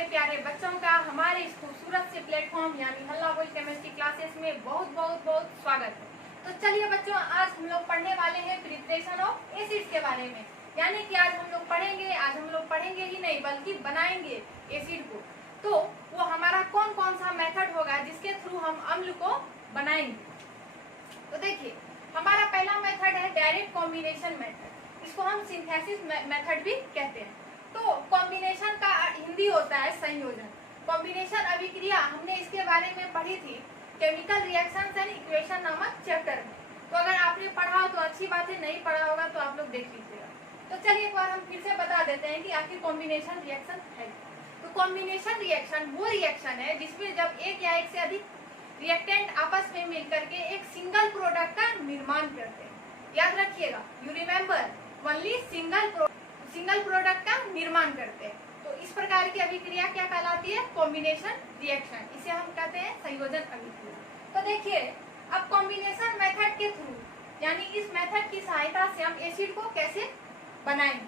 प्यारे प्यारे बच्चों का हमारे इस खूबसूरत से प्लेटफॉर्म यानी हल्ला बोल केमिस्ट्री क्लासेस में बहुत बहुत बहुत स्वागत है। तो चलिए बच्चों, आज हम लोग पढ़ने वाले हैं प्रिपरेशन ऑफ एसिड्स के बारे में। यानी कि आज हम लोग पढ़ेंगे ही नहीं बल्कि बनाएंगे एसिड को। तो वो हमारा कौन कौन सा मेथड होगा जिसके थ्रू हम अम्ल को बनाएंगे। तो देखिए, हमारा पहला मेथड है डायरेक्ट कॉम्बिनेशन मेथड। इसको हम सिंथेसिस मेथड भी कहते हैं। तो कॉम्बिनेशन का हिंदी होता है संयोजन। कॉम्बिनेशन अभिक्रिया हमने इसके बारे में पढ़ी थी केमिकल रिएक्शंस एंड इक्वेशन नामक चैप्टर में। तो अगर आपने पढ़ा हो तो अच्छी बात है, नहीं पढ़ा होगा तो आप लोग देख लीजिएगा। तो चलिए एक बार हम फिर से बता देते हैं कि आखिर कॉम्बिनेशन रिएक्शन है। तो कॉम्बिनेशन रिएक्शन वो रिएक्शन है जिसमें जब एक या एक से अधिक रिएक्टेंट आपस में मिलकर के एक सिंगल प्रोडक्ट का निर्माण करते हैं। याद रखिएगा, you remember, only single product का निर्माण करते हैं। तो इस प्रकार की अभिक्रिया क्या कहलाती है? Combination reaction. इसे हम कहते हैं संयोजन अभिक्रिया। तो देखिए, अब कॉम्बिनेशन मेथड के थ्रू यानी इस मेथड की सहायता से हम एसिड को कैसे बनाएंगे।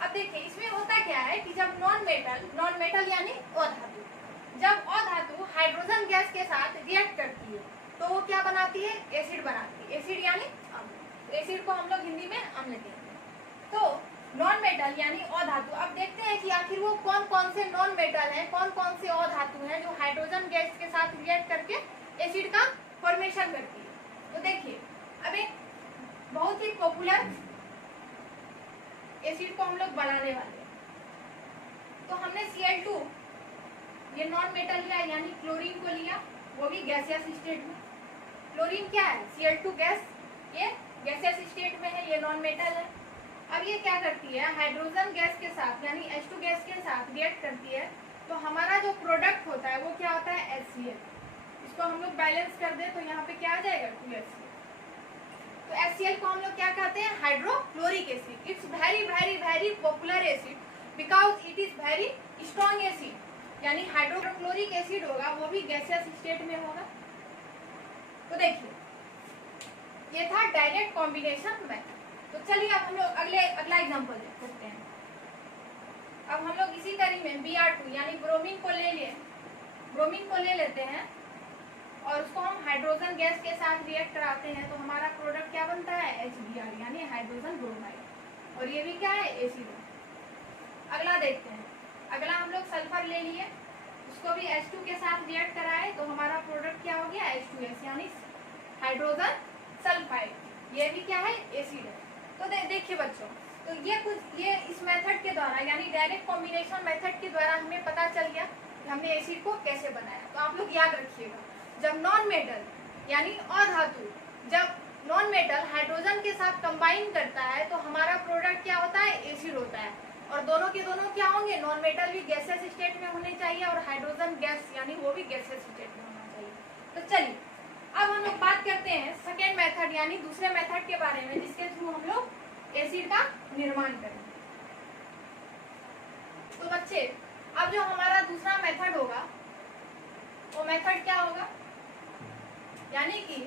अब देखिए, इसमें होता क्या है कि जब नॉन मेटल यानी अधातु, जब अधातु हाइड्रोजन गैस के साथ रिएक्ट करती है तो वो क्या बनाती है? एसिड बनाती है। एसिड यानी अम्ल। एसिड को हम लोग हिंदी में अम्ल कहते हैं। तो नॉन मेटल यानी अधातु। अब देखते हैं कि आखिर वो कौन कौन से नॉन मेटल हैं, कौन कौन से अधातु हैं जो हाइड्रोजन गैस के साथ रिएक्ट करके एसिड का फॉर्मेशन करती है। तो देखिए, अब एक बहुत ही पॉपुलर एसिड को हम लोग बनाने वाले हैं। तो हमने Cl2 ये नॉन मेटल लिया यानी क्लोरीन को लिया, वो भी गैसियस स्टेट में। क्लोरीन क्या है? Cl2 गैस, ये गैसियस स्टेट में है, ये नॉन मेटल है। अब ये क्या करती है? हाइड्रोजन गैस के साथ यानी H2 गैस के साथ रिएक्ट करती है। तो हमारा जो प्रोडक्ट होता है वो क्या होता है? HCl। इसको हम लोग बैलेंस कर दे तो यहाँ पे क्या आ जाएगा? 2HCl। तो HCl को हम लोग क्या कहते हैं? Hydrochloric acid. It's very very very popular acid because it is very strong acid. यानी हाइड्रोक्लोरिक एसिड होगा, वो भी गैसियस स्टेट में होगा। तो देखिए, ये था डायरेक्ट कॉम्बिनेशन मेथड। तो चलिए अब हम लोग अगला एग्जांपल देखते हैं। अब हम लोग इसी कड़ी में Br2 यानी ब्रोमीन को ले लेते हैं और उसको हम हाइड्रोजन गैस के साथ रिएक्ट कराते हैं तो हमारा प्रोडक्ट क्या बनता है? HBr यानी हाइड्रोजन ब्रोमाइड। और ये भी क्या है? एसिड है। अगला देखते हैं। अगला हम लोग सल्फर ले लिए, उसको भी H2 के साथ रिएक्ट कराए तो हमारा प्रोडक्ट क्या हो गया? H2S यानी हाइड्रोजन सल्फाइड। ये भी क्या है? एसिड है। तो देखिए बच्चों, तो ये इस मेथड के द्वारा यानी डायरेक्ट कॉम्बिनेशन मेथड के द्वारा हमें पता चल गया कि हमने एसिड को कैसे बनाया। तो आप लोग याद रखिएगा, जब नॉन मेटल यानी अधातु जब नॉन मेटल हाइड्रोजन के साथ कंबाइन करता है तो हमारा प्रोडक्ट क्या होता है? एसिड होता है। और दोनों के दोनों क्या होंगे? नॉन मेटल भी गैसियस स्टेट में होने चाहिए और हाइड्रोजन गैस यानी वो भी गैसियस स्टेट में होना चाहिए। तो चलिए अब हम लोग बात करते हैं सेकेंड मेथड यानी दूसरे मेथड के बारे में जिसके थ्रू हम लोग एसिड का निर्माण करेंगे। तो बच्चे, अब जो हमारा दूसरा मेथड होगा वो मेथड क्या होगा? यानी कि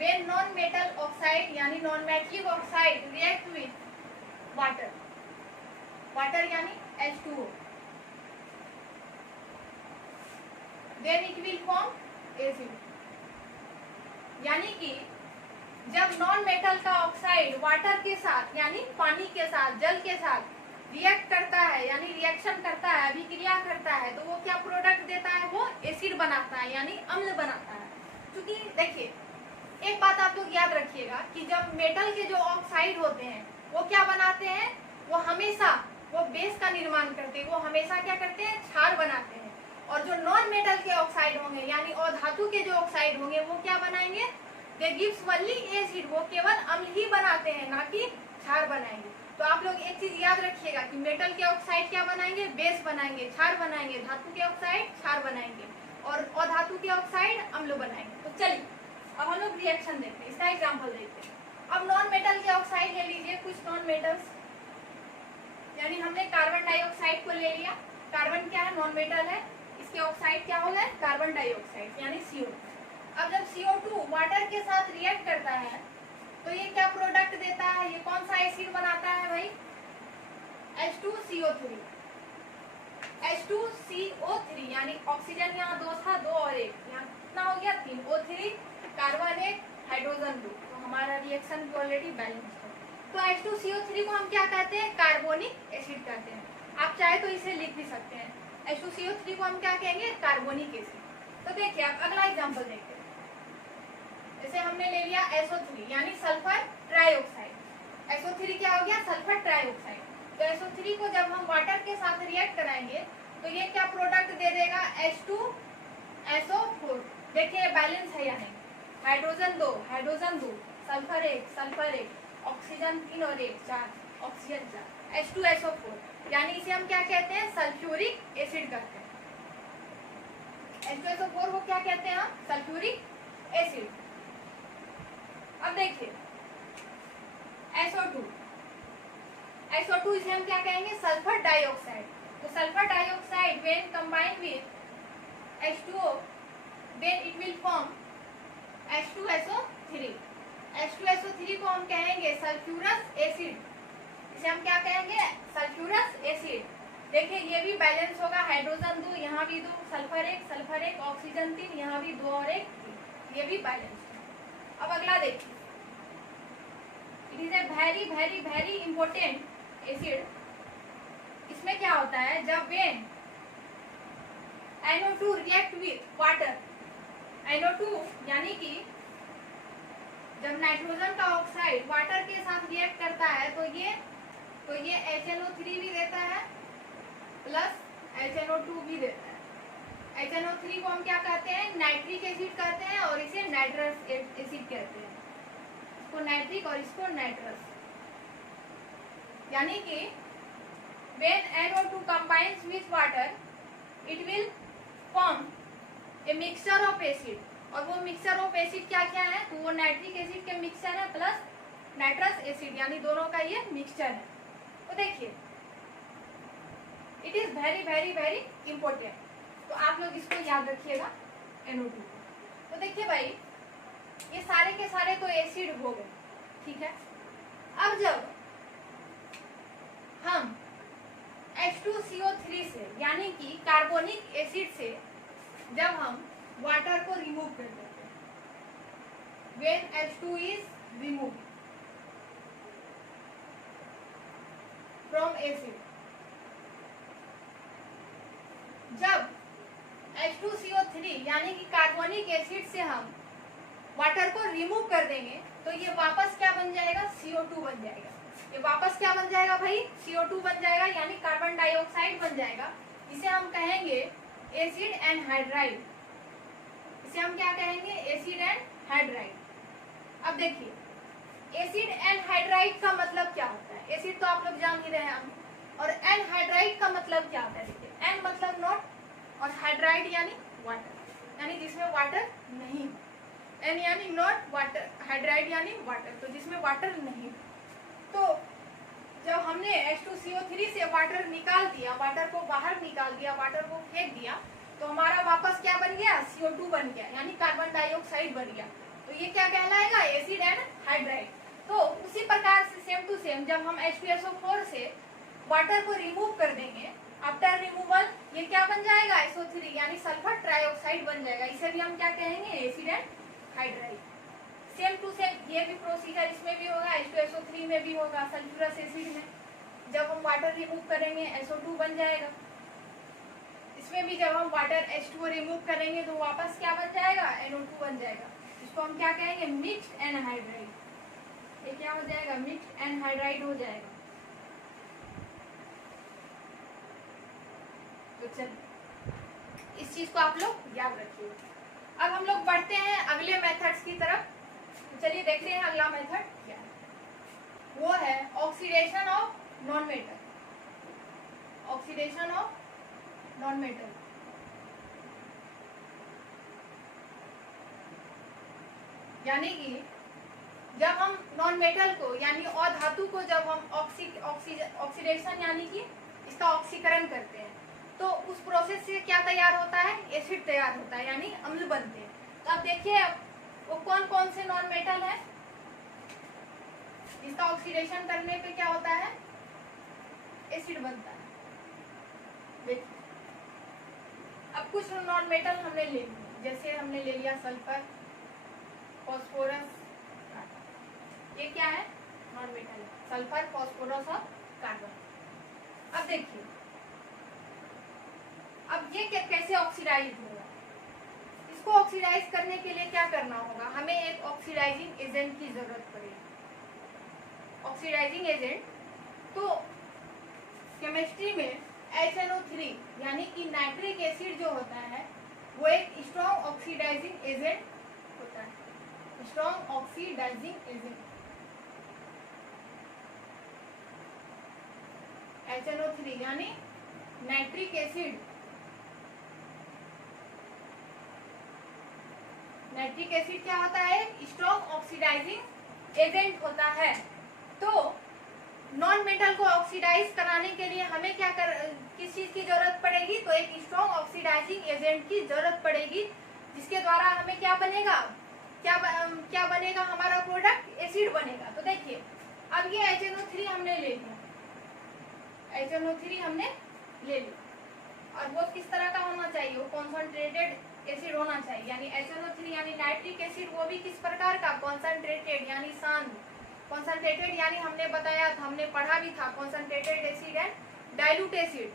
when non metal oxide यानी non metallic oxide react with water यानी H2O, then it will form acid। यानी कि जब नॉन मेटल का ऑक्साइड वाटर के साथ यानी पानी के साथ, जल के साथ रिएक्ट करता है यानी रिएक्शन करता है, अभिक्रिया करता है तो वो क्या प्रोडक्ट देता है? वो एसिड बनाता है यानी अम्ल बनाता है। क्योंकि देखिए, एक बात आप लोग याद रखिएगा कि जब मेटल के जो ऑक्साइड होते हैं वो क्या बनाते हैं? वो हमेशा वो बेस का निर्माण करते हैं, वो हमेशा क्या करते हैं? क्षार बनाते हैं। और जो नॉन मेटल के ऑक्साइड होंगे यानी अधातु के जो ऑक्साइड होंगे वो क्या बनाएंगे? दे गिव्स ओनली एसिड। वो केवल अम्ल ही बनाते हैं, ना कि क्षार बनाएंगे। तो आप लोग एक चीज याद रखिएगा कि मेटल के ऑक्साइड क्या बनाएंगे? बेस बनाएंगे, क्षार बनाएंगे। धातु के ऑक्साइड क्षार बनाएंगे और अधातु के ऑक्साइड अम्ल बनाएंगे। तो चलिए अब हम लोग रिएक्शन देखते हैं, इसका एग्जांपल देखते हैं। अब नॉन मेटल के ऑक्साइड ले लीजिए, कुछ नॉन मेटल्स यानी हमने कार्बन डाइऑक्साइड को ले लिया। कार्बन क्या है? नॉन मेटल है। इसके ऑक्साइड क्या हो गए? कार्बन डाइऑक्साइड यानी CO। अब जब CO2 वाटर के साथ रिएक्ट करता है तो ये क्या प्रोडक्ट देता है, ये कौन सा एसिड बनाता है भाई, H2CO3। H2CO3 यानी ऑक्सीजन यहाँ 2 था, 2 और 1, यहाँ कितना हो गया 3, O3 कार्बन 1 हाइड्रोजन 2, तो हमारा रिएक्शन भी ऑलरेडी बैलेंस है। तो H2CO3 को हम क्या कहते हैं, कार्बोनिक एसिड कहते हैं। आप चाहे तो इसे लिख भी सकते हैं, H2CO3 को हम क्या कहेंगे, कार्बोनिक एसिड। तो देखिए आप अगला एग्जांपल देखते हैं। जैसे हमने ले लिया SO3 यानी सल्फर ट्राइऑक्साइड। SO3 क्या हो गया, सल्फर ट्राइऑक्साइड। तो SO3 को जब हम वाटर के साथ रिएक्ट कराएंगे तो ये क्या प्रोडक्ट दे देगा, H2SO4। देखिए बैलेंस है या नहीं, हाइड्रोजन 2 हाइड्रोजन 2, सल्फर 1 ऑक्सीजन 3 और 1 4, ऑक्सीजन 4, H2SO4 यानी इसे हम क्या कहते हैं, सल्फ्यूरिक एसिड कहते हैं। H2SO4 को क्या कहते हैं हम, सल्फ्यूरिक एसिड। अब देखिए SO2 इसे हम क्या कहेंगे, सल्फर डाइऑक्साइड। तो sulphur dioxide when combined with H2O then it will form H2SO3। H2SO3 को हम कहेंगे सल्फ्यूरस एसिड, इसे हम क्या कहेंगे, सल्फ्यूरस एसिड। देखिए ये भी बैलेंस होगा, हाइड्रोजन 2 यहाँ भी 2, सल्फर 1 ऑक्सीजन 3, यहाँ भी 2 और 1 3, ये भी बैलेंस है। अब अगला देखिए, it is a very very very important acid. इसमें क्या होता है, जब when NO2 react with water, NO2 यानी कि जब नाइट्रोजन का ऑक्साइड वाटर के साथ रिएक्ट करता है तो ये HNO3 भी देता है प्लस HNO2 भी देता है। HNO3 को हम क्या कहते हैं, नाइट्रिक एसिड कहते हैं और इसे नाइट्रस एसिड कहते हैं। इसको नाइट्रिक और इसको नाइट्रस। यानी कि when NO2 combines with water it will form a mixture of acid। और वो मिक्सचर ऑफ एसिड क्या क्या है, तो वो नाइट्रिक एसिड के मिक्सचर है प्लस नाइट्रस एसिड, यानी दोनों का ये मिक्सचर है। तो देखिए it is very very very important, तो आप लोग इसको याद रखिएगा NO2। तो देखिए भाई ये सारे के सारे तो एसिड हो गए, ठीक है। अब जब हम H2CO3 से यानी कि कार्बोनिक एसिड से जब हम वाटर को रिमूव कर देते हैं, when H2 is removed from acid, जब H2CO3 यानी कि कार्बोनिक एसिड से हम वाटर को रिमूव कर देंगे तो ये वापस क्या बन जाएगा, CO2 बन जाएगा। ये वापस क्या बन जाएगा भाई, CO2 बन जाएगा, यानी कार्बन डाइऑक्साइड बन जाएगा। इसे हम कहेंगे एसिड एंड हाइड्राइड। इसे हम क्या कहेंगे, एसिड एंड हाइड्राइड। अब देखिए एसिड एंड हाइड्राइड का मतलब क्या होता है, एसिड तो आप लोग जान ही रहे हैं, और एंड हाइड्राइड का मतलब क्या होता है। देखिए एंड मतलब नॉट और हाइड्राइड यानी वाटर, यानी जिसमें वाटर नहीं, एन यानी नॉट वाटर, हाइड्राइड यानी वाटर, तो जिसमें वाटर नहीं। तो जब हमने H2CO3 से वाटर निकाल दिया, वाटर को बाहर निकाल दिया, वाटर को फेंक दिया, तो हमारा वापस क्या बन गया, CO2 बन गया, यानी कार्बन डाइऑक्साइड बन गया। तो ये क्या कहलाएगा, एसिड एंड हाइड्राइड। तो उसी प्रकार से सेम टू सेम जब हम H2SO4 से वाटर को रिमूव कर देंगे, आफ्टर रिमूवल ये क्या बन जाएगा, SO3 यानी सल्फर ट्राइऑक्साइड बन जाएगा। इसे भी हम क्या कहेंगे, acid and hydride. Same to same ये भी प्रोसीजर इसमें भी होगा, H2SO3 में भी होगा, सल्फ्यूरस एसिड में जब हम वाटर रिमूव करेंगे SO2 बन जाएगा। इसमें भी जब हम वाटर H2O रिमूव करेंगे तो वापस क्या बन जाएगा, NO2 बन जाएगा। इसको हम क्या कहेंगे, मिक्स्ड एनहाइड्राइड। ये क्या हो जाएगा, मिक्स्ड एनहाइड्राइड हो जाएगा। तो चलिए इस चीज को आप लोग याद रखिए। अब हम लोग बढ़ते हैं अगले मेथड्स की तरफ। तो चलिए देखते हैं अगला मेथड क्या है। वो है oxidation of non metal. Oxidation of non metal, यानी कि जब हम नॉन मेटल को यानी अधातु को जब हम ऑक्सीडेशन यानी कि इसका ऑक्सीकरण करते हैं तो उस प्रोसेस से क्या तैयार होता है, एसिड तैयार होता है, यानी अम्ल बनते हैं। तो अब देखिए वो कौन कौन से नॉन मेटल है। इसका ऑक्सीडेशन करने पे क्या होता है, एसिड बनता है। देखिए अब कुछ नॉन मेटल हमने ले लिया, जैसे हमने ले लिया सल्फर, फॉस्फोरस, ये क्या है, नॉन मेटल है, सल्फर, फॉस्फोरस और कार्बन। अब देखिए अब ये कैसे ऑक्सीडाइज होगा, इसको ऑक्सीडाइज करने के लिए क्या करना होगा, हमें एक ऑक्सीडाइजिंग एजेंट की जरूरत पड़ेगी। ऑक्सीडाइजिंग एजेंट, तो केमिस्ट्री में HNO3 यानी कि नाइट्रिक एसिड जो होता है वो एक स्ट्रॉन्ग ऑक्सीडाइजिंग एजेंट होता है, स्ट्रॉन्ग ऑक्सीडाइजिंग एजेंट। HNO3 यानी नाइट्रिक एसिड, नाइट्रिक एसिड क्या होता है, स्ट्रॉन्ग ऑक्सीडाइजिंग एजेंट होता है। तो नॉन मेटल को ऑक्सीडाइज कराने के लिए हमें किस चीज की जरूरत पड़ेगी, तो एक स्ट्रॉन्ग ऑक्सीडाइजिंग एजेंट की जरूरत पड़ेगी, जिसके द्वारा हमें क्या बनेगा, क्या बनेगा, हमारा प्रोडक्ट एसिड बनेगा। तो देखिए अब ये HNO3 हमने ले लिया, HNO3 हमने ले लिया, और वो किस तरह का होना चाहिए, वो कॉन्सनट्रेटेड एसिड होना चाहिए, यानी HNO3 यानी नाइट्रिक एसिड, वो भी किस प्रकार का, कॉन्सनट्रेटेड यानी शांत। कॉन्सनट्रेटेड यानी हमने बताया था, हमने पढ़ा भी था, concentrated acid and dilute acid,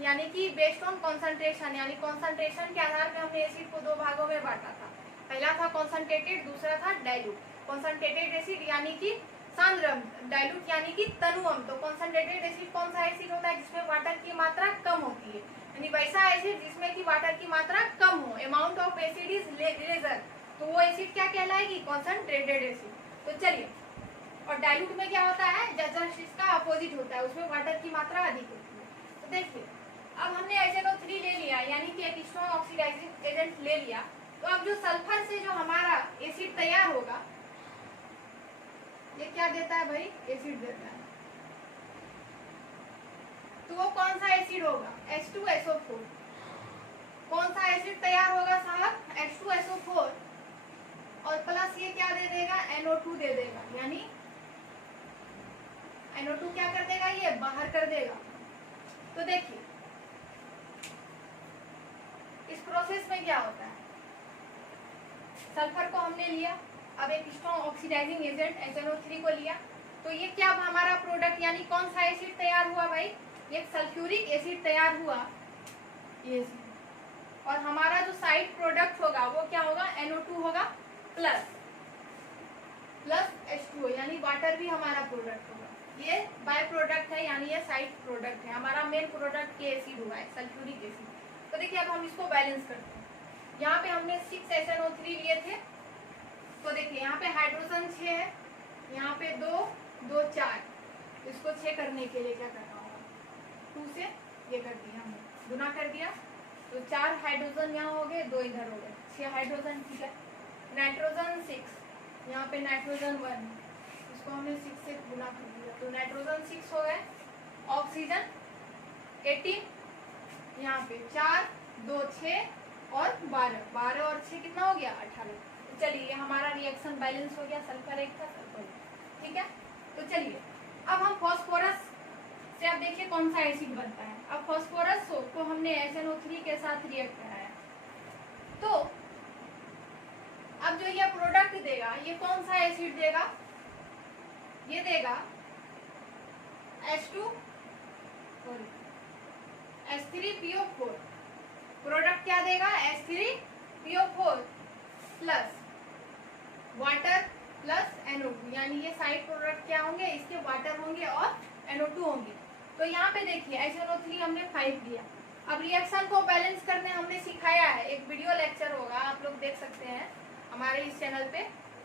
यानी कि बेस्ड ऑन कॉन्सनट्रेशन, यानी कॉन्सनट्रेशन के आधार पर हमने एसिड को दो भागों में बांटा था, पहला था कॉन्सनट्रेटेड, दूसरा था डाइल्यूट। कॉन्सनट्रेटेड एसिड यानी कि सांद्रम, डाइल्यूट यानी कि तनुअम। तो कॉन्सनट्रेटेड एसिड कौन सा एसिड होता है, जिसमें वाटर की मात्रा कम होती है, यानी वैसा एसिड जिसमें कि वाटर की मात्रा कम हो, amount of acid is lesser, तो वो एसिड क्या कहलाएगी, कॉन्सनट्रेटेड एसिड। तो चलिए, और डाइल्यूट में क्या होता है, जस्ट इसका अपोजिट होता है, उसमें वाटर की मात्रा अधिक होती है। तो देखिए अब हमने HNO3 ले लिया, यानी कि एक स्ट्रॉन्ग ऑक्सीडाइजिंग एजेंट ले लिया। तो अब जो सल्फर से जो हमारा एसिड तैयार होगा, ये क्या देता है भाई, एसिड देता है। तो वो कौन सा एसिड होगा, H2SO4। कौन सा एसिड तैयार होगा साहब, H2SO4, और प्लस ये क्या दे देगा, NO2 दे देगा, यानी NO2 क्या कर देगा, ये बाहर कर देगा। तो देखिए इस प्रोसेस में क्या होता है, सल्फर को हमने लिया, अब एक स्ट्रॉन्ग ऑक्सीडाइजिंग एजेंट HNO3 को लिया, तो ये क्या हमारा प्रोडक्ट, यानी कौन सा एसिड तैयार हुआ भाई, ये सल्फ्यूरिक एसिड तैयार हुआ, ये एसिड। और हमारा जो साइड प्रोडक्ट होगा वो क्या होगा, NO2 होगा प्लस H2O, यानी वाटर भी हमारा प्रोडक्ट होगा। ये बाय प्रोडक्ट है, यानी ये साइड प्रोडक्ट है, हमारा मेन प्रोडक्ट के एसिड हुआ है, सल्फ्यूरिक एसिड। तो देखिए अब हम इसको बैलेंस करते हैं। यहाँ पे हमने 6 HNO3 लिए थे, तो देखिए यहाँ पे हाइड्रोजन 6 है, यहाँ पे 2 2 4, इसको 6 करने के लिए क्या करना होगा, 2 से ये कर दिया हमने, गुना कर दिया, तो 4 हाइड्रोजन यहाँ हो गए, 2 इधर हो गए, 6 हाइड्रोजन, ठीक है। नाइट्रोजन 6, यहाँ पे नाइट्रोजन 1, इसको हमने 6 से गुना कर दिया, तो नाइट्रोजन 6 हो गए। ऑक्सीजन 18, यहाँ पे 4 2 6 और 12 और 6 कितना हो गया, 18। चलिए हमारा रिएक्शन बैलेंस हो गया, सल्फर एक था, सल्फर, ठीक है। तो चलिए अब हम फॉस्फोरस से, अब देखिए कौन सा एसिड बनता है। अब फॉस्फोरस को हमने HNO3 के साथ रिएक्ट कराया, तो अब जो ये प्रोडक्ट देगा, ये कौन सा एसिड देगा, ये देगा H3PO4। प्रोडक्ट क्या देगा, H3PO4 plus water plus NO2, यानी ये साइड प्रोडक्ट क्या होंगे, इसके वाटर होंगे और NO2 होंगे। तो यहाँ पे देखिए HNO3 हमने 5 दिया। अब रिएक्शन को बैलेंस करने हमने सिखाया है, एक वीडियो लेक्चर होगा, आप लोग देख सकते हैं हमारे इस चैनल पे,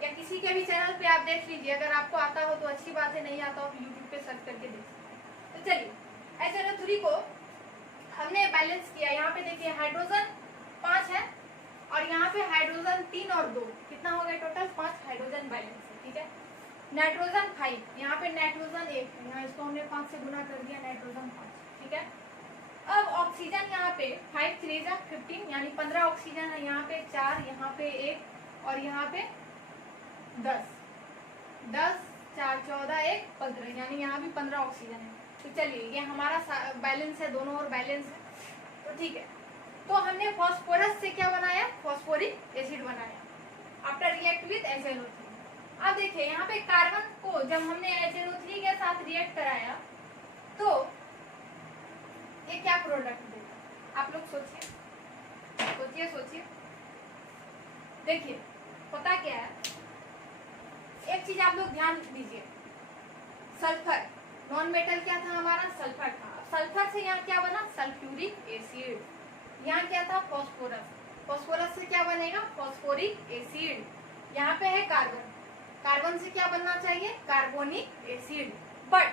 या किसी के भी चैनल पे आप देख लीजिए, अगर आपको आता हो तो अच्छी बात है, नहीं आता हो तो यूट्यूब पे सर्च करके देख सकते हैं। तो चलिए HNO3 को हमने बैलेंस किया, यहाँ पे देखिए हाइड्रोजन 5 है, और यहाँ पे हाइड्रोजन 3 और 2, कितना हो गया टोटल, 5 हाइड्रोजन बैलेंस है, ठीक है। नाइट्रोजन 5, यहाँ पे नाइट्रोजन 1 है, यहाँ इसको हमने 5 से गुना कर दिया, नाइट्रोजन 5, ठीक है। अब ऑक्सीजन यहाँ पे 5 3 15, यानी 15 ऑक्सीजन है, यहाँ पे 4, यहाँ पे 1 और यहाँ पे 10 4 14 1 15, यानी यहाँ भी 15 ऑक्सीजन है। तो चलिए ये हमारा बैलेंस है, दोनों ओर बैलेंस है, तो ठीक है। तो हमने फॉस्फोरस से क्या बनाया, फॉस्फोरिक एसिड बनाया आफ्टर रिएक्ट विद HNO3। अब देखिए यहाँ पे कार्बन को जब हमने HNO3 के साथ रिएक्ट कराया तो ये क्या प्रोडक्ट देगा, आप लोग सोचिए सोचिए सोचिए। देखिए पता क्या है, एक चीज आप लोग ध्यान दीजिए, सल्फर नॉन मेटल क्या था हमारा, सल्फर था। सल्फर से यहाँ क्या बना, सल्फ्यूरिक एसिड। यहाँ क्या था, फॉस्फोरस। फॉस्फोरस से क्या बनेगा, फॉस्फोरिक एसिड। यहाँ पे है कार्बन, कार्बन से क्या बनना चाहिए, carbonic acid. But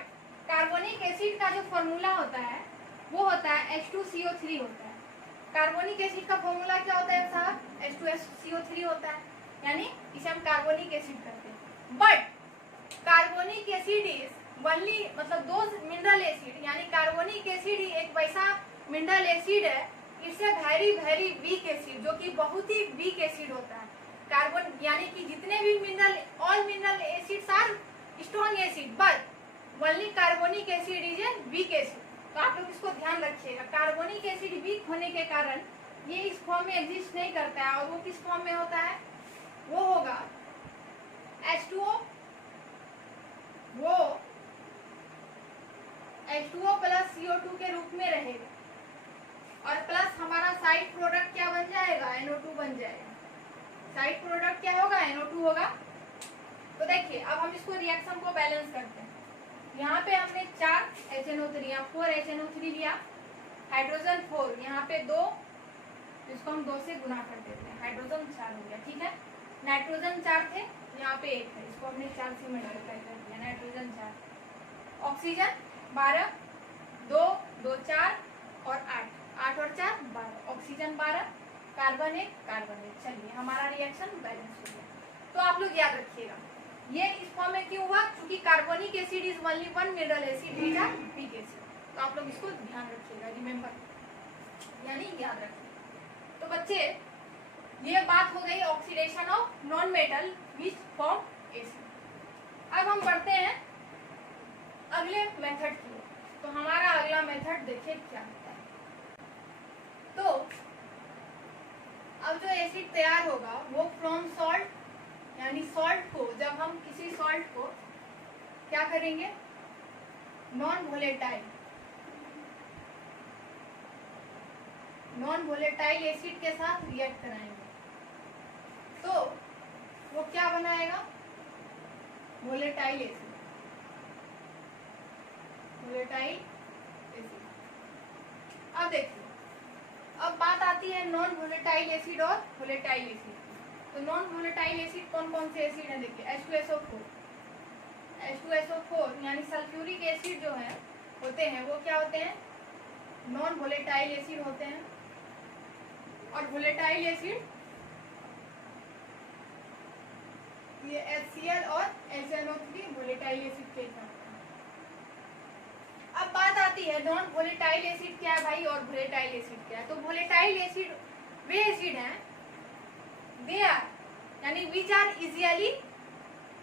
carbonic acid का जो फॉर्मूला होता है वो होता है H2CO3 होता है। कार्बोनिक एसिड का फॉर्मूला क्या होता है साहब, H2SO3 होता है, यानी इसे हम कार्बोनिक एसिड कहते हैं। But carbonic acid is only, मतलब दो मिनरल एसिड, यानी कार्बोनिक एसिड ही एक वैसा मिनरल एसिड है, इससे वेरी वेरी वीक एसिड, जो कि बहुत ही वीक एसिड होता है। कार्बन यानी कि जितने भी mineral, all mineral acids are strong acid, but only carbonic acid is a weak acid. तो आप लोग इसको ध्यान रखिएगा, कार्बोनिक एसिड वीक होने के कारण ये इस फॉर्म में एग्जिस्ट नहीं करता है, और वो किस फॉर्म में होता है, वो होगा H2O, वो H2O प्लस CO2 के रूप में रहेगा, और प्लस हमारा साइड प्रोडक्ट क्या बन जाएगा, NO2 बन जाएगा। साइड प्रोडक्ट क्या होगा, NO2 होगा। तो देखिए अब हम इसको रिएक्शन को बैलेंस करते हैं। यहाँ पे हमने 4 HNO3 या 4 HNO3 लिया, हाइड्रोजन 4, यहाँ पे 2, इसको हम 2 से गुना कर देते हैं, हाइड्रोजन 4 हो गया, ठीक है। नाइट्रोजन 4 थे, यहाँ पे 1 है, इसको हमने 4 से मल्टीप्लाई कर दिया, नाइट्रोजन 4। ऑक्सीजन 12, 2 2 4 और 8, 8 और 4 12, ऑक्सीजन 12, कार्बन 1 कार्बन 1। चलिए हमारा रिएक्शन बैलेंस हो गया। तो आप लोग याद रखिएगा ये इस फॉर्म में क्यों हुआ, क्योंकि carbonic acid is only one mineral acid which are weak acid. तो आप लोग इसको ध्यान रखिएगा, रिमेंबर, यानी याद रखिएगा। तो बच्चे ये बात हो गई oxidation of non metal which form acid. अब हम बढ़ते हैं अगले मेथड की ओर। तो हमारा अगला मेथड देखिए क्या होता है। तो अब जो एसिड तैयार होगा वो फ्रॉम सॉल्ट, यानी सॉल्ट को, जब हम किसी सॉल्ट को क्या करेंगे, नॉन वोलेटाइल एसिड के साथ रिएक्ट कराएंगे, तो वो क्या बनाएगा, वोलेटाइल एसिड। अब देखिए अब बात आती है नॉन वोलेटाइल एसिड और वोलेटाइल एसिड। तो नॉन वोलेटाइल एसिड कौन कौन से एसिड है, देखिए H2SO4 यानी सल्फ्यूरिक एसिड जो है होते हैं वो क्या होते हैं, नॉन वोलेटाइल एसिड होते हैं। और वोलेटाइल एसिड ये HCl और HNO3 वोलेटाइल एसिड के साथ। अब बात आती है नॉन वोलेटाइल एसिड क्या है भाई, और वोलेटाइल एसिड क्या है। तो वोलेटाइल एसिड वे एसिड हैं, दे आर यानी विच आर इजियली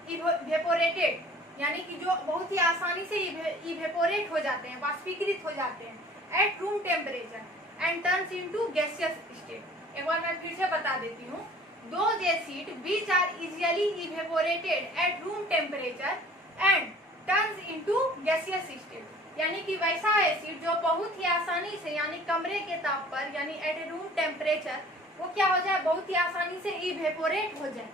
इवेपोरेटेड, यानी कि जो बहुत ही आसानी से इवेपोरेट हो जाते हैं, वाष्पीकृत हो जाते हैं at room temperature and turns into gaseous state. एक बार मैं फिर से बता देती हूँ, those acid which are easily evaporated at room temperature and turns into gaseous state, यानी कि वैसा एसिड जो बहुत ही आसानी से, यानी कमरे के ताप पर, यानी एट रूम टेम्परेचर वो क्या हो जाए, बहुत ही आसानी से इवेपोरेट हो जाए,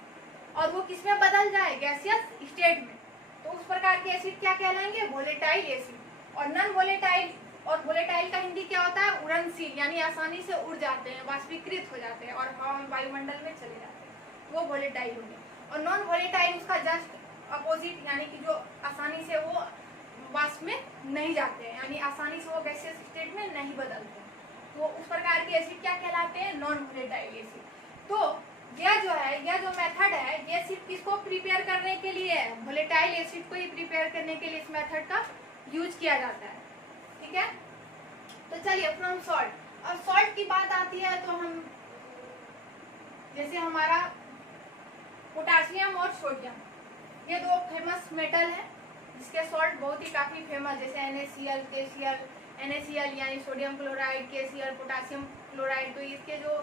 और वो किसमें बदल जाए, गैसियस स्टेट में। तो उस प्रकार के एसिड क्या कहलाएंगे, वोलेटाइल एसिड। और नॉन वोलेटाइल, और वोलेटाइल का हिंदी क्या होता है, उड़नशील, यानी आसानी से उड़ जाते हैं, वाष्पीकृत हो जाते हैं और हवा में, वायुमंडल में चले जाते हैं, वो वोलेटाइल हो गए। और नॉन वोलेटाइल उसका जस्ट अपोजिट, यानी कि जो आसानी से वो वाष्प में नहीं जाते हैं, यानी आसानी से वो गैसियस स्टेट में नहीं बदलते हैं, तो उस प्रकार के एसिड क्या कहलाते हैं, नॉन वोलेटाइल एसिड। तो यह जो है, यह जो मेथड है, ये सिर्फ किसको प्रिपेयर करने के लिए है, वोलेटाइल एसिड को ही प्रिपेयर करने के लिए इस मेथड का यूज किया जाता है, ठीक है। तो चलिए फ्रॉम सॉल्ट, अब सॉल्ट की बात आती है तो हम, जैसे हमारा पोटासियम और सोडियम, ये दो फेमस मेटल है जिसके सॉल्ट बहुत ही काफ़ी फेमस, जैसे NaCl, KCl, NaCl यानी sodium chloride, KCl potassium chloride. तो इसके जो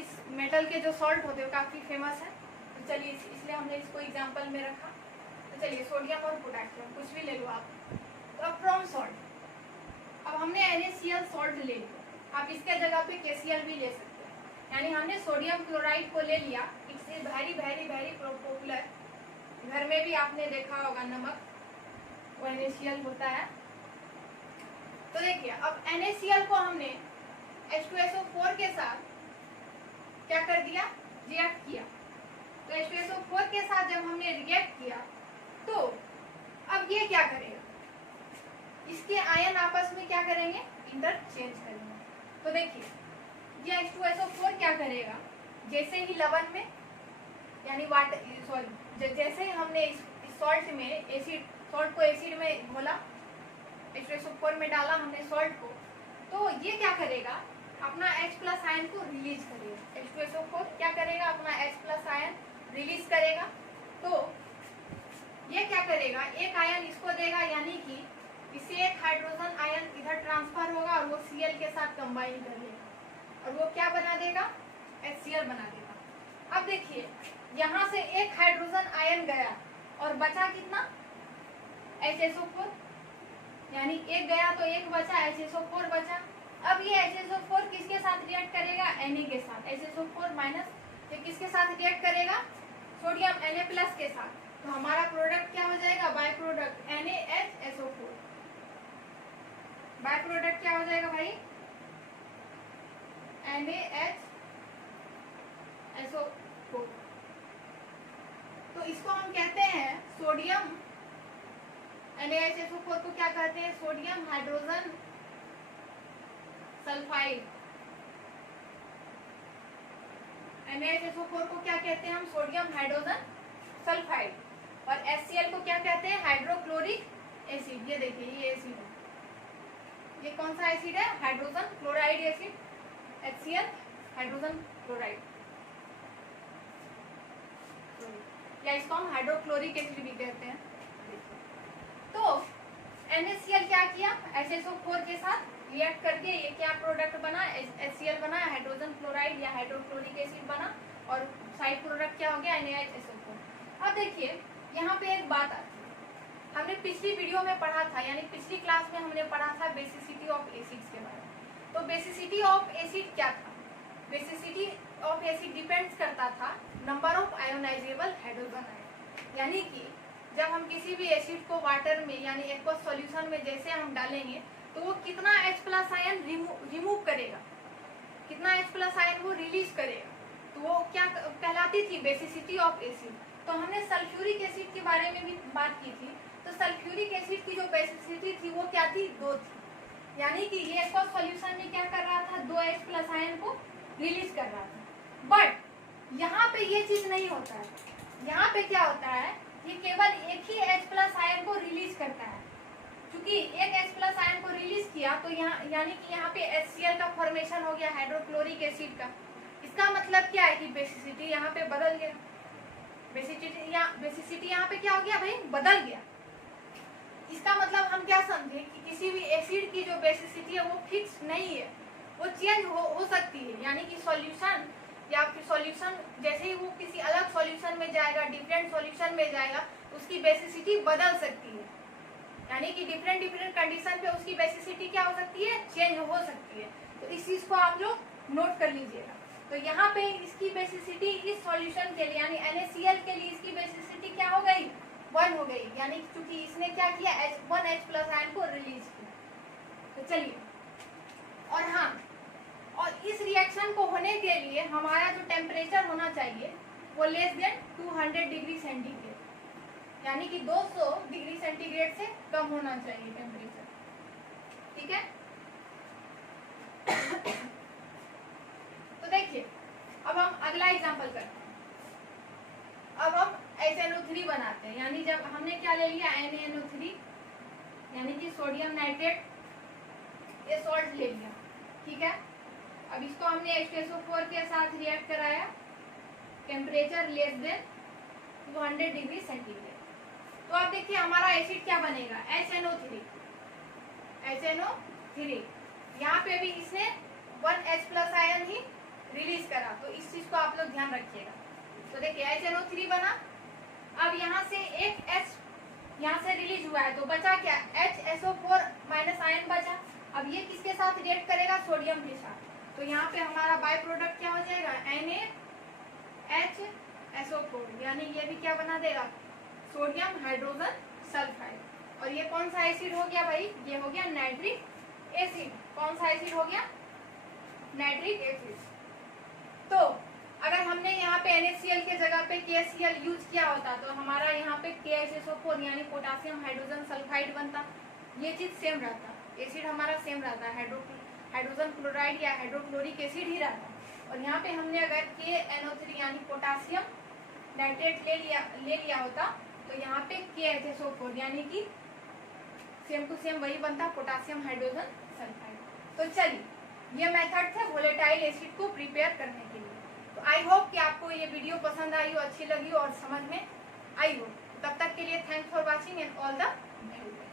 इस मेटल के जो सॉल्ट होते हैं वो काफ़ी फेमस है। तो चलिए इसलिए हमने इसको एग्जाम्पल में रखा। तो चलिए सोडियम और पोटासियम कुछ भी ले लो आप। तो अब फ्रॉम सॉल्ट, अब हमने NaCl सॉल्ट ले लिया, आप इसके जगह पे KCl भी ले सकते हैं। यानी हमने सोडियम क्लोराइड को ले लिया, इससे वेरी वेरी वेरी पॉपुलर, घर में भी आपने देखा होगा नमक, वो NaCl होता है। तो देखिए अब NaCl को हमने H2SO4 के साथ क्या कर दिया, रिएक्ट किया। तो H2SO4 के साथ जब हमने रिएक्ट किया तो अब ये क्या करेगा, इसके आयन आपस में क्या करेंगे, इंटरचेंज करेंगे। तो देखिए ये H2SO4 क्या करेगा, जैसे ही लवण में यानी वाटर सॉरी जैसे ही हमने इस सॉल्ट में एसिड, सॉल्ट को एसिड में घोला, H2SO4 में डाला हमने सॉल्ट को, तो ये क्या करेगा, अपना H+ आयन को रिलीज करेगा। H2SO4 क्या करेगा, अपना H+ आयन रिलीज करेगा। तो ये क्या करेगा, एक आयन इसको देगा, यानी कि इससे एक हाइड्रोजन आयन इधर ट्रांसफर होगा और वो Cl के साथ कंबाइन कर लेगा और वो क्या बना देगा, HCl बना देगा। अब देखिए यहाँ से एक हाइड्रोजन आयन गया और बचा कितना, HSO4, यानी एक गया तो एक बचा, HSO4 बचा। अब ये HSO4 किसके साथ रिएक्ट करेगा, Na के साथ। HSO4 माइनस ये किसके साथ रिएक्ट करेगा, सोडियम Na+ के साथ। तो हमारा प्रोडक्ट क्या हो जाएगा, by product NaHSO4। By product क्या हो जाएगा भाई, NaHSO4। तो इसको हम कहते हैं सोडियम, NaHSO4 को क्या कहते हैं, सोडियम हाइड्रोजन सल्फाइड। NaHSO4 को क्या कहते हैं हम, सोडियम हाइड्रोजन सल्फाइड। और HCl को क्या कहते हैं, हाइड्रोक्लोरिक एसिड। ये देखिए ये एसिड है, ये कौन सा एसिड है, hydrogen chloride acid, HCl hydrogen chloride, या इसको हम हाइड्रोक्लोरिक एसिड भी कहते हैं। तो NaCl क्या किया, HSO4 के साथ रिएक्ट करके ये क्या प्रोडक्ट बना, HCl बना, हाइड्रोजन क्लोराइड या हाइड्रोक्लोरिक एसिड बना, और साइड प्रोडक्ट क्या हो गया, NaHSO4। अब देखिए यहाँ पे एक बात आती है, हमने पिछली वीडियो में पढ़ा था, यानी पिछली क्लास में हमने पढ़ा था बेसिसिटी ऑफ एसिड्स के बारे में। तो बेसिसिटी ऑफ एसिड क्या था, बेसिसिटी ऑफ एसिड डिपेंड्स करता था number of ionisable hydrogen ion. यानी कि जब हम किसी भी एसिड को वाटर में यानी एक्वस सॉल्यूशन में जैसे हम डालेंगे तो वो कितना H+ आयन रिमूव करेगा, कितना H+ आयन वो रिलीज करेगा, तो वो क्या कहलाती थी, बेसिसिटी ऑफ एसिड। तो हमने सल्फ्यूरिक एसिड के बारे में भी बात की थी। तो सल्फ्यूरिक एसिड की जो बेसिसिटी थी वो क्या थी, 2 थी। यानी कि ये एक्वस सॉल्यूशन में क्या कर रहा था, 2 H+ आयन को रिलीज कर रहा था। बट यहाँ पे ये चीज नहीं होता है, यहाँ पे क्या होता है, ये केवल एक ही H+ आयन को रिलीज करता है। क्योंकि एक H+ आयन को रिलीज किया तो यहाँ यानी कि यहाँ पे HCl का फॉर्मेशन हो गया, हाइड्रोक्लोरिक एसिड का। इसका मतलब क्या है कि बेसिसिटी यहाँ पे बदल गया, बेसिसिटी यहाँ पे क्या हो गया भाई, बदल गया। इसका मतलब हम क्या समझे कि किसी भी एसिड की जो बेसिसिटी है वो फिक्स नहीं है, वो चेंज हो सकती है। यानी कि सॉल्यूशन या फिर सॉल्यूशन जैसे ही वो किसी अलग सॉल्यूशन में जाएगा, डिफरेंट सॉल्यूशन में जाएगा, उसकी बेसिसिटी बदल सकती है। यानी कि डिफरेंट कंडीशन पे उसकी बेसिसिटी क्या हो सकती है, चेंज हो सकती है। तो इस चीज को आप लोग नोट कर लीजिएगा। तो यहाँ पे इसकी बेसिसिटी इस सॉल्यूशन के लिए यानी NaCl के लिए इसकी बेसिसिटी क्या हो गई, 1 हो गई। यानी क्योंकि इसने क्या किया, one H+ आयन को रिलीज किया। तो चलिए, और हाँ, और इस रिएक्शन को होने के लिए हमारा जो टेम्परेचर होना चाहिए वो लेस देन 200 डिग्री सेंटीग्रेड, यानी कि 200 डिग्री सेंटीग्रेड से कम होना चाहिए टेम्परेचर। ठीक है। तो देखिए अब हम अगला एग्जांपल करते हैं। अब हम HNO3 बनाते हैं, यानी जब हमने क्या ले लिया, NaNO3 यानी कि सोडियम नाइट्रेट, ये सॉल्ट ले लिया। ठीक है। अब इसको हमने H2SO4 के साथ रिएक्ट कराया, temperature less than 200 degree centigrade. तो अब देखिए हमारा एसिड क्या बनेगा, HNO3। यहाँ पे भी इसने 1H+ आयन ही रिलीज करा, तो इस चीज को आप लोग ध्यान रखिएगा। तो देखिए HNO3 बना, अब यहाँ से एक H यहाँ से रिलीज हुआ है, तो बचा क्या, HSO4- आयन बचा। अब ये किसके साथ रिएक्ट करेगा, सोडियम के साथ, तो यहाँ पे हमारा बाय प्रोडक्ट क्या हो जाएगा, NaHSO4, यानी ये भी क्या बना देगा, सोडियम हाइड्रोजन सल्फाइड। और ये कौन सा एसिड हो गया भाई, ये हो गया नाइट्रिक एसिड। कौन सा एसिड हो गया, नाइट्रिक एसिड। तो अगर हमने यहाँ पे NaCl के जगह पे KCl यूज किया होता तो हमारा यहाँ पे KHSO4 यानी पोटासियम हाइड्रोजन सल्फाइड बनता। ये चीज सेम रहता, एसिड हमारा सेम रहता है, हाइड्रोजन क्लोराइड या हाइड्रोक्लोरिक एसिड ही रहता। और यहाँ पे हमने अगर KNO3 यानी पोटासियम नाइट्रेट ले लिया होता तो यहाँ पे KHSO4 यानी कि सेम टू सेम वही बनता, पोटासियम हाइड्रोजन सल्फाइड। तो चलिए ये मेथड थे वोलेटाइल एसिड को प्रिपेयर करने के लिए। तो आई होप कि आपको ये वीडियो पसंद आई हो, अच्छी लगी हो और समझ में आई हो। तब तक के लिए thanks for watching and all the very best.